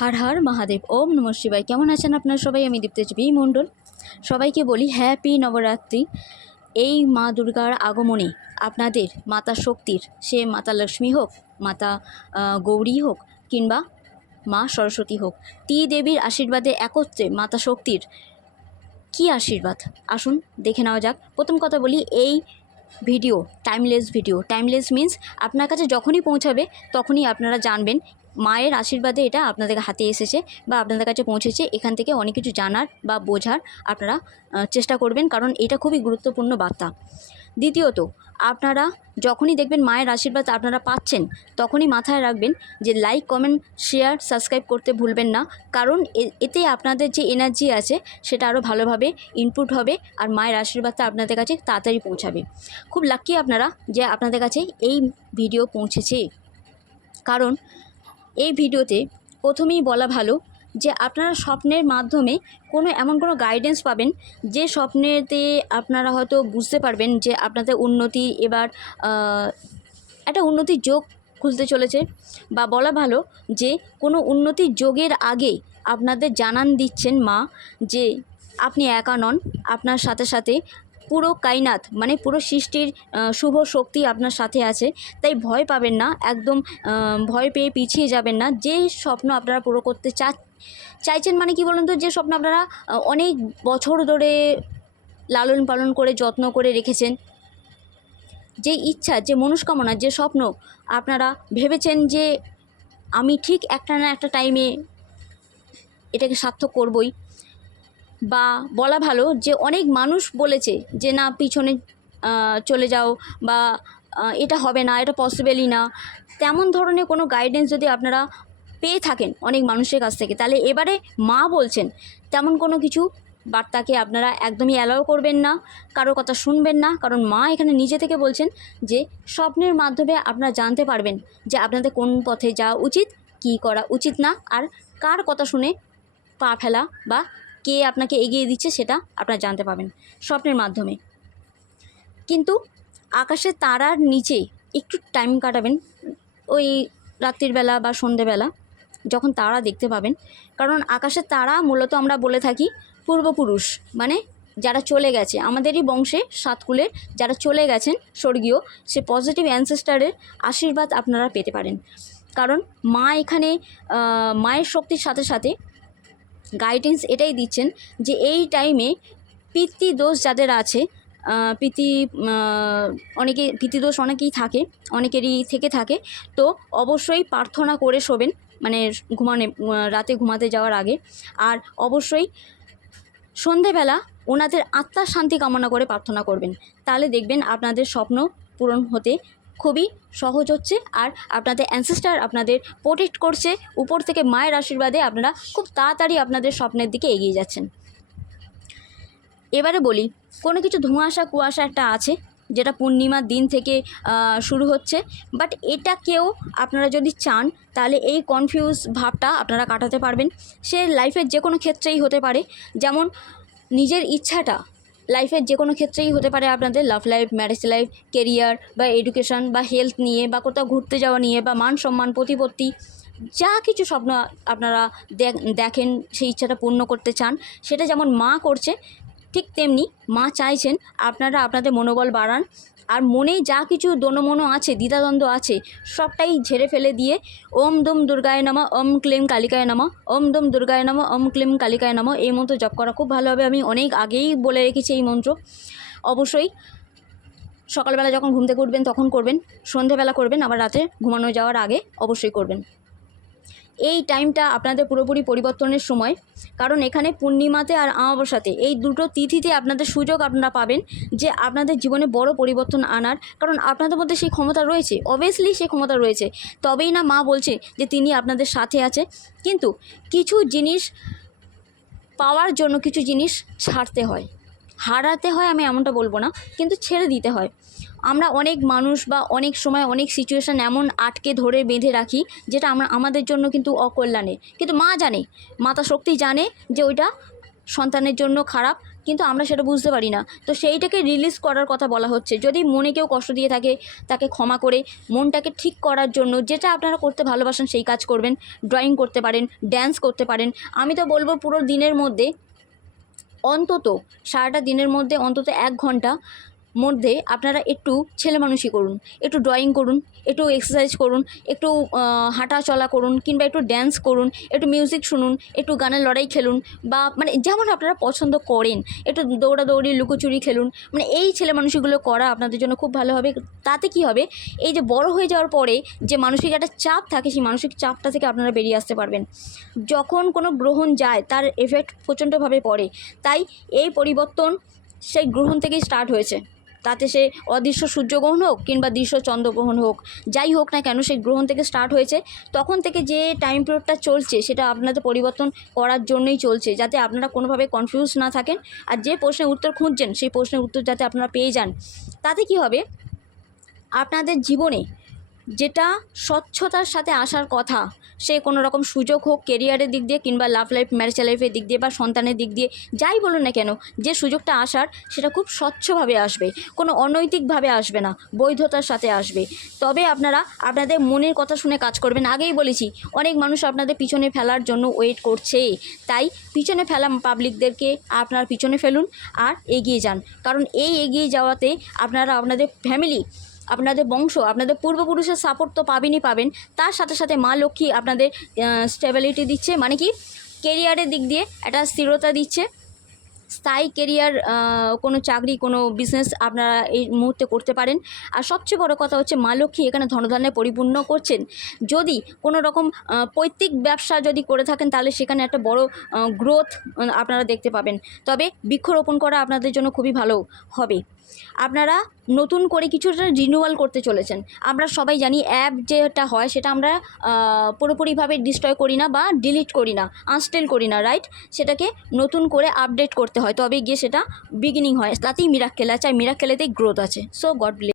হর হর মহাদেব। ওম নমঃ শিবায়। কেমন আছেন আপনারা সবাই? আমি দীপ্তজীবী মণ্ডল। সবাইকে বলি হ্যাপি নবরাত্রি। এই মা দুর্গার আগমনে আপনাদের মাতা শক্তির, সে মাতা লক্ষ্মী হোক, মাতা গৌরী হোক, কিংবা মা সরস্বতী হোক, দেবীর আশীর্বাদে একত্রে মাতা শক্তির কি আশীর্বাদ, আসুন দেখে নেওয়া যাক। প্রথম কথা বলি, এই ভিডিও টাইমলেস মিন্স আপনার কাছে যখনই পৌঁছাবে তখনই আপনারা জানবেন মায়ের আশীর্বাদে এটা আপনাদের হাতে এসেছে বা আপনাদের কাছে পৌঁছেছে। এখান থেকে অনেক কিছু জানার বা বোঝার আপনারা চেষ্টা করবেন, কারণ এটা খুবই গুরুত্বপূর্ণ বার্তা। দ্বিতীয়ত, আপনারা যখনই দেখবেন মায়ের আশীর্বাদ আপনারা পাচ্ছেন, তখনই মাথায় রাখবেন যে লাইক, কমেন্ট, শেয়ার, সাবস্ক্রাইব করতে ভুলবেন না, কারণ এতে আপনাদের যে এনার্জি আছে সেটা আরও ভালোভাবে ইনপুট হবে আর মায়ের আশীর্বাদটা আপনাদের কাছে তাড়াতাড়ি পৌঁছাবে। খুব লাকি আপনারা যে আপনাদের কাছে এই ভিডিও পৌঁছেছে, কারণ এই ভিডিওতে প্রথমেই বলা ভালো যে আপনারা স্বপ্নের মাধ্যমে এমন কোনো গাইডেন্স পাবেন যে স্বপ্নেতে আপনারা হয়তো বুঝতে পারবেন যে আপনাদের উন্নতি এবার একটা উন্নতির যোগ খুলতে চলেছে, বা বলা ভালো যে কোনো উন্নতির যোগের আগে আপনাদের জানান দিচ্ছেন মা যে আপনি একা নন, আপনার সাথে সাথে পুরো কায়নাত মানে পুরো সৃষ্টির শুভ শক্তি আপনার সাথে আছে। তাই ভয় পাবেন না, একদম ভয় পেয়ে পিছিয়ে যাবেন না। যে স্বপ্ন আপনারা পুরো করতে চাইছেন, মানে কি বলুন তো, যে স্বপ্ন আপনারা অনেক বছর ধরে লালন পালন করে যত্ন করে রেখেছেন, যে ইচ্ছা, যে মনস্কামনা, যে স্বপ্ন আপনারা ভেবেছেন যে আমি ঠিক একটা না একটা টাইমে এটাকে সার্থক করবই, বা বলা ভালো যে অনেক মানুষ বলেছে যে না পিছনে চলে যাও, বা এটা হবে না, এটা পসিবলই না, তেমন ধরনের কোনো গাইডেন্স যদি আপনারা পেয়ে থাকেন অনেক মানুষের কাছ থেকে, তাহলে এবারে মা বলছেন তেমন কোনো কিছু বার্তাকে আপনারা একদমই অ্যালাউ করবেন না, কারো কথা শুনবেন না, কারণ মা এখানে নিজে থেকে বলছেন যে স্বপ্নের মাধ্যমে আপনারা জানতে পারবেন যে আপনাদের কোন পথে যাওয়া উচিত, কী করা উচিত না, আর কার কথা শুনে পা ফেলা বা কে আপনাকে এগিয়ে দিচ্ছে সেটা আপনারা জানতে পাবেন স্বপ্নের মাধ্যমে। কিন্তু আকাশের তারার নিচে একটু টাইম কাটাবেন, ওই রাত্রির বেলা বা সন্ধেবেলা যখন তারা দেখতে পাবেন, কারণ আকাশের তারা মূলত আমরা বলে থাকি পূর্বপুরুষ, মানে যারা চলে গেছে আমাদেরই বংশে সাতকুলের, যারা চলে গেছেন স্বর্গীয়, সে পজিটিভ অ্যানসেস্টারের আশীর্বাদ আপনারা পেতে পারেন। কারণ মা এখানে মায়ের শক্তির সাথে সাথে গাইডেন্স এটাই দিচ্ছেন যে এই টাইমে পিতৃদোষ যাদের আছে, পিতৃদোষ অনেকেই থাকে, অনেকেরই থেকে থাকে, তো অবশ্যই প্রার্থনা করে শোবেন, মানে রাতে ঘুমাতে যাওয়ার আগে। আর অবশ্যই সন্ধেবেলা ওনাদের আত্মার শান্তি কামনা করে প্রার্থনা করবেন, তাহলে দেখবেন আপনাদের স্বপ্ন পূরণ হতে খুবই সহজ হচ্ছে, আর আপনাদের অ্যানসেস্টার আপনাদের প্রোটেক্ট করছে। উপর থেকে মায়ের আশীর্বাদে আপনারা খুব তাড়াতাড়ি আপনাদের স্বপ্নের দিকে এগিয়ে যাচ্ছেন। এবারে বলি, কোনো কিছু কুয়াশা একটা আছে যেটা পূর্ণিমার দিন থেকে শুরু হচ্ছে, বাট এটাকেও আপনারা যদি চান তাহলে এই কনফিউজ ভাবটা আপনারা কাটাতে পারবেন। সে লাইফের যে কোনো ক্ষেত্রেই হতে পারে, যেমন নিজের ইচ্ছাটা লাইফের যে কোনো ক্ষেত্রেই হতে পারে, আপনাদের love life, marriage life, career বা এডুকেশন বা হেলথ নিয়ে, বা কোথাও ঘুরতে যাওয়া নিয়ে, বা মান সম্মান, প্রতিপত্তি, যা কিছু স্বপ্ন আপনারা দেখেন সেই ইচ্ছাটা পূর্ণ করতে চান, সেটা যেমন মা করছে, ঠিক তেমনি মা চাইছেন আপনারা আপনাদের মনোবল বাড়ান, আর মনে যা কিছু দোনমনো আছে, দ্বিধাদ্বন্দ্ব আছে, সবটাই ঝেড়ে ফেলে দিয়ে ওম দুম দুর্গায় নমঃ, ওম ক্লিম কালিকায় নমঃ, ওম দুম দুর্গায় নমঃ, ওম ক্লিম কালিকায় নমঃ, এই মন্ত্র জপ করা খুব ভালো হবে। আমি অনেক আগেই বলে রেখেছি এই মন্ত্র। অবশ্যই সকালবেলা যখন ঘুম থেকে উঠবেন তখন করবেন, সন্ধেবেলা করবেন, আবার রাতে ঘুমানো যাওয়ার আগে অবশ্যই করবেন। এই টাইমটা আপনাদের পুরোপুরি পরিবর্তনের সময়, কারণ এখানে পূর্ণিমাতে আর অমাবস্যাতে এই দুটো তিথিতে আপনাদের সুযোগ আপনারা পাবেন যে আপনাদের জীবনে বড় পরিবর্তন আনার, কারণ আপনাদের মধ্যে সেই ক্ষমতা রয়েছে, অবভিয়াসলি সেই ক্ষমতা রয়েছে, তবেই না মা বলছে যে তিনি আপনাদের সাথে আছে। কিন্তু কিছু জিনিস পাওয়ার জন্য কিছু জিনিস ছাড়তে হয়, হারাতে হয়, আমি এমনটা বলবো না, কিন্তু ছেড়ে দিতে হয়। আমরা অনেক মানুষ বা অনেক সময় অনেক সিচুয়েশান এমন আটকে ধরে বেঁধে রাখি যেটা আমাদের জন্য কিন্তু অকল্যাণে, কিন্তু মা জানে, মাতা শক্তি জানে যে ওইটা সন্তানের জন্য খারাপ, কিন্তু আমরা সেটা বুঝতে পারি না। তো সেইটাকে রিলিজ করার কথা বলা হচ্ছে। যদি মনে কেউ কষ্ট দিয়ে থাকে তাকে ক্ষমা করে মনটাকে ঠিক করার জন্য যেটা আপনারা করতে ভালোবাসেন সেই কাজ করবেন। ড্রয়িং করতে পারেন, ড্যান্স করতে পারেন। আমি তো বলবো পুরো দিনের মধ্যে অন্তত সারাটা দিনের মধ্যে অন্তত 1 ঘন্টা মধ্যে আপনারা একটু ছেলেমানুষি করুন, একটু ড্রয়িং করুন, একটু এক্সারসাইজ করুন, একটু হাঁটা চলা করুন, কিংবা একটু ড্যান্স করুন, একটু মিউজিক শুনুন, একটু গানের লড়াই খেলুন, বা মানে যেমন আপনারা পছন্দ করেন, একটু দৌড়াদৌড়ি লুকোচুরি খেলুন। মানে এই ছেলেমানুষিগুলো করা আপনাদের জন্য খুব ভালো হবে। তাতে কি হবে, এই যে বড় হয়ে যাওয়ার পরে যে মানসিক একটা চাপ থাকে সেই মানসিক চাপটা থেকে আপনারা বেরিয়ে আসতে পারবেন। যখন কোনো গ্রহণ যায় তার এফেক্ট প্রচণ্ডভাবে পড়ে, তাই এই পরিবর্তন সেই গ্রহণ থেকেই স্টার্ট হয়েছে। তাতে সে অদৃশ্য সূর্যগ্রহণ হোক কিংবা দৃশ্য চন্দ্রগ্রহণ হোক, যাই হোক না কেন সেই গ্রহণ থেকে স্টার্ট হয়েছে। তখন থেকে যে টাইম পিরিয়ডটা চলছে সেটা আপনাদের পরিবর্তন করার জন্যই চলছে, যাতে আপনারা কোনোভাবে কনফিউজ না থাকেন। আর যে প্রশ্নের উত্তর খুঁজছেন সেই প্রশ্নের উত্তর যাতে আপনারা পেয়ে যান। তাতে কি হবে, আপনাদের জীবনে যেটা স্বচ্ছতার সাথে আসার কথা, সে কোনো রকম সুযোগ হোক কেরিয়ারের দিক দিয়ে কিংবা লাভ লাইফ ম্যারেজ লাইফের দিক দিয়ে বা সন্তানের দিক দিয়ে, যাই বলুন না কেন, যে সুযোগটা আসার সেটা খুব স্বচ্ছভাবে আসবে, কোনো অনৈতিকভাবে আসবে না, বৈধতার সাথে আসবে। তবে আপনারা আপনাদের মনের কথা শুনে কাজ করবেন। আগেই বলেছি অনেক মানুষ আপনাদের পিছনে ফেলার জন্য ওয়েট করছে, তাই পিছনে ফেলা পাবলিকদেরকে আপনারা পিছনে ফেলুন আর এগিয়ে যান। কারণ এই এগিয়ে যাওয়াতে আপনারা আপনাদের ফ্যামিলি, আপনাদের বংশ, আপনাদের পূর্বপুরুষের সাপোর্ট তো পাবেনই পাবেন, তার সাথে সাথে মা লক্ষ্মী আপনাদের স্টেবিলিটি দিচ্ছে, মানে কি কেরিয়ারের দিক দিয়ে একটা স্থিরতা দিচ্ছে। স্থায়ী কেরিয়ার, কোনো চাকরি, কোনো বিজনেস আপনারা এই মুহূর্তে করতে পারেন। আর সবচেয়ে বড় কথা হচ্ছে মা লক্ষ্মী এখানে ধনধান্যে পরিপূর্ণ করছেন। যদি কোনো রকম পৈতৃক ব্যবসা যদি করে থাকেন তাহলে সেখানে একটা বড় গ্রোথ আপনারা দেখতে পাবেন। তবে বৃক্ষরোপণ করা আপনাদের জন্য খুবই ভালো হবে। আপনারা নতুন করে কিছুটা রিনিউয়াল করতে চলেছেন। আমরা সবাই জানি অ্যাপ যেটা হয় সেটা আমরা পুরোপুরিভাবে ডিস্ট্রয় করি না বা ডিলিট করি না, আনস্টেল করি না, রাইট? সেটাকে নতুন করে আপডেট করতে হয়, তবে গিয়ে সেটা বিগিনিং হয়। তাতেই মিরাক্কেল আছে, আর মিরাক্কেলেতেই গ্রোথ আছে। So god bless.